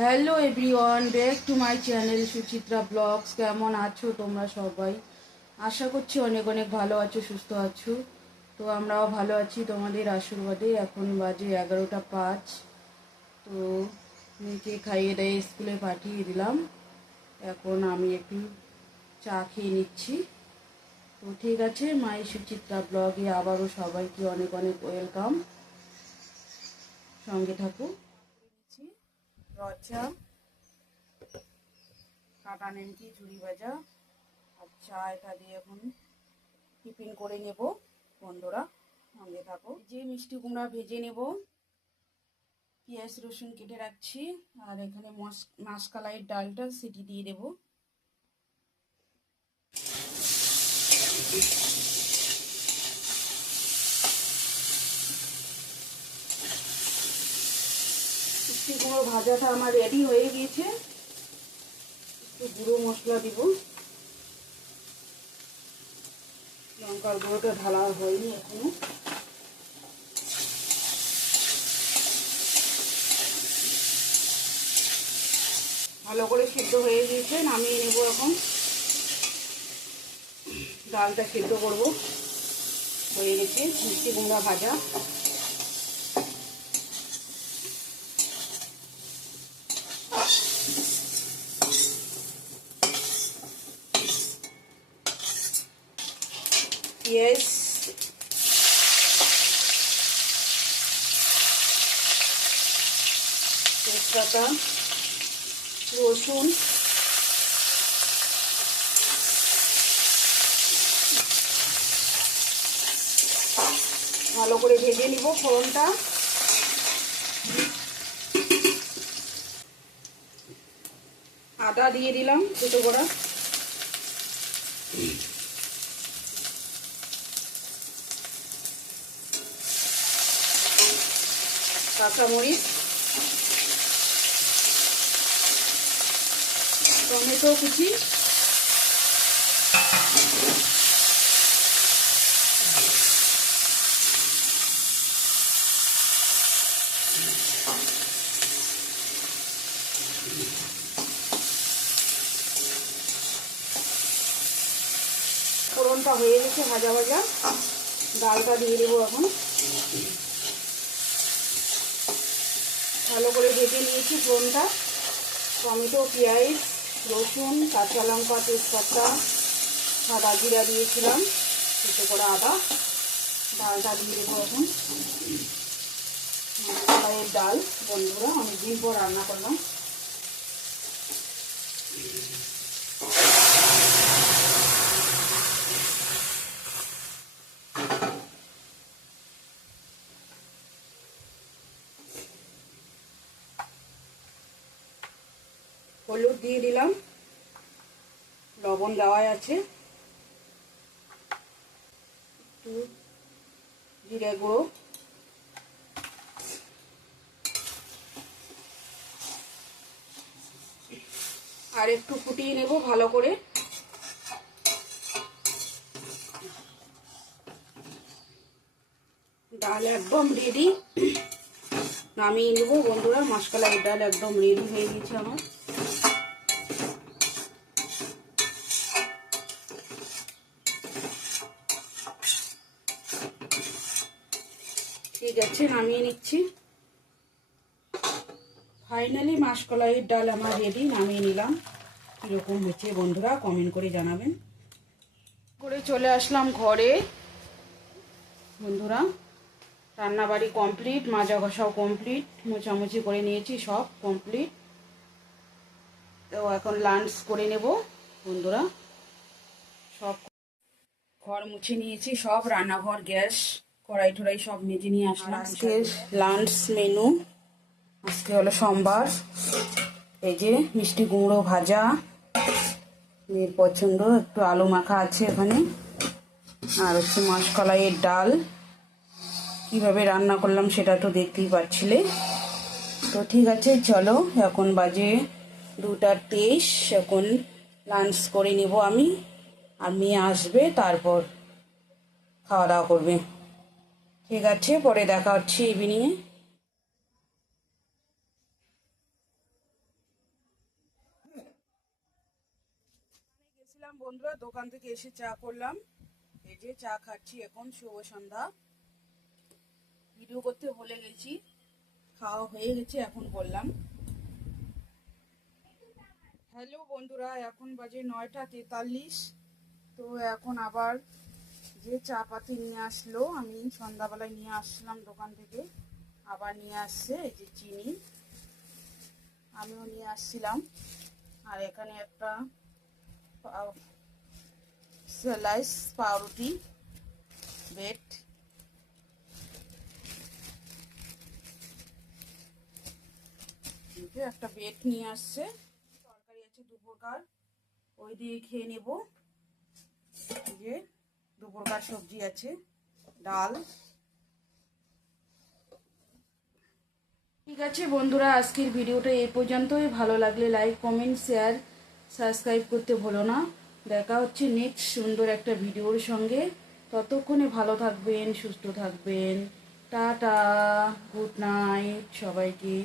Hello everyone back to my channel Suchitra blogs কেমন আছো তোমরা সবাই? আশা করছি অনেক অনেক ভালো আছো, সুস্থ আছো। তো আমরাও ভালো আছি তোমাদের আশীর্বাদে। এখন বাজে এগারোটা পাঁচ। তো মেয়েকে খাইয়ে দিয়ে স্কুলে পাঠিয়ে দিলাম। এখন আমি একটু চা খেয়ে নিচ্ছি। তো ঠিক আছে, মাই সুচিত্রা ব্লগে আবারও সবাইকে অনেক অনেক ওয়েলকাম। সঙ্গে থাকুক রচা কাটা নেমকি, ঝুড়ি ভাজা আর এটা দিয়ে এখন টিফিন করে নেব বন্ধুরা। সঙ্গে থাকো। যে মিষ্টি কুমড়া ভেজে নেব। পেঁয়াজ রসুন কেটে রাখছি আর এখানে মাসকালাইয়ের ডালটা সেটি দিয়ে দেব। মিষ্টি গুঁড়ো ভাজাটা আমার রেডি হয়ে গিয়েছে। একটু গুঁড়ো মশলা দিব। লঙ্কার গুঁড়োটা ঢালা হয়নি এখনও। ভালো করে সিদ্ধ হয়ে গিয়েছে, নামিয়ে নেব এখন। ডালটা সিদ্ধ করব। হয়ে গেছে মিষ্টি কুমড়া ভাজা। পেঁয়াজ তেজপাতা রসুন ভালো করে ভেজে নিব ফোড়নটা। আদা দিয়ে দিলাম দুটো গোড়া কাঁচামরিচ টমেটো কুচি ফোড়নটা হয়ে গেছে ভাজা ভাজা। ডালটা দিয়ে দেবো এখন। ভালো করে ভেজে নিয়েছি ফোড়নটা টমেটো, পেঁয়াজ, রসুন, কাঁচা লঙ্কা, তেজপাতা সাদা জিরা দিয়েছিলাম। ছোটো করে আদা। ডালটা দিয়ে দেবো এখন। ডাল, বন্ধুরা, অনেকদিন পর রান্না করলাম। হলুদ দিয়ে দিলাম। লবণ দেওয়াই আছে। একটু জিরে গুঁড়ো। আর একটু ফুটিয়ে নেব ভালো করে। ডাল একদম রেডি নামিয়ে নেব বন্ধুরা মাসকালাই ডাল একদম রেডি হয়ে গেছে আমার। ঠিক আছে, নামিয়ে নিচ্ছি। ফাইনালি মাসকলাইয়ের ডাল আমার রেডি নামিয়ে নিলাম। কীরকম হয়েছে বন্ধুরা কমেন্ট করে জানাবেন। করে চলে আসলাম ঘরে। বন্ধুরা, রান্নাবাড়ি কমপ্লিট মাজা ঘষাও কমপ্লিট মোচামুচি করে নিয়েছি, সব কমপ্লিট তো এখন লাঞ্চ করে নেব, বন্ধুরা। সব ঘর মুছে নিয়েছি, সব রান্নাঘর, গ্যাস। কড়াই টড়াই সব মেজে নিয়ে আসলাম। আজকের লাঞ্চ মেনু আজকে হলো সোমবার। এই যে মিষ্টি কুমড়ো ভাজা মেয়ের পছন্দ একটু আলু মাখা আছে এখানে। আর হচ্ছে মাসকলাইয়ের ডাল। কীভাবে রান্না করলাম সেটা তো দেখতেই পাচ্ছিলে। তো ঠিক আছে, চলো, এখন বাজে দুটা তেইশ। এখন লাঞ্চ করে নেব আমি। আর মেয়ে আসবে, তারপর খাওয়া দাওয়া করবে। ঠিক আছে, পরে দেখা হচ্ছে ইভিনিংয়ে গেছিলাম বন্ধুরা, দোকান থেকে এসে চা করলাম। এই যে চা খাচ্ছি এখন, শুভ সন্ধ্যা। ভিডিও করতে ভুলে গেছি। খাওয়া হয়ে গেছে, এখন বললাম হ্যালো বন্ধুরা, এখন বাজে নয়টা তেতাল্লিশ। তো এখন আবার যে চা পাতি নিয়ে আসলো, আমি সন্ধ্যাবেলায় নিয়ে আসলাম দোকান থেকে। আবার নিয়ে আসছে এই যে চিনি। আমিও নিয়ে আসছিলাম। আর এখানে একটা স্লাইস পাউরুটি বেড একটা বেড নিয়ে আসছে। তরকারি আছে দুপুরকার। ওই দিয়ে খেয়ে নেব। যে দু প্রকার সবজি আছে, ডাল। ঠিক আছে বন্ধুরা, আজকের ভিডিওটা এই পর্যন্তই। ভালো লাগলে লাইক কমেন্ট শেয়ার সাবস্ক্রাইব করতে ভুলো না। দেখা হচ্ছে নেক্সট সুন্দর একটা ভিডিওর সঙ্গে। ততক্ষণে ভালো থাকবেন, সুস্থ থাকবেন। টাটা গুড নাইট সবাইকে।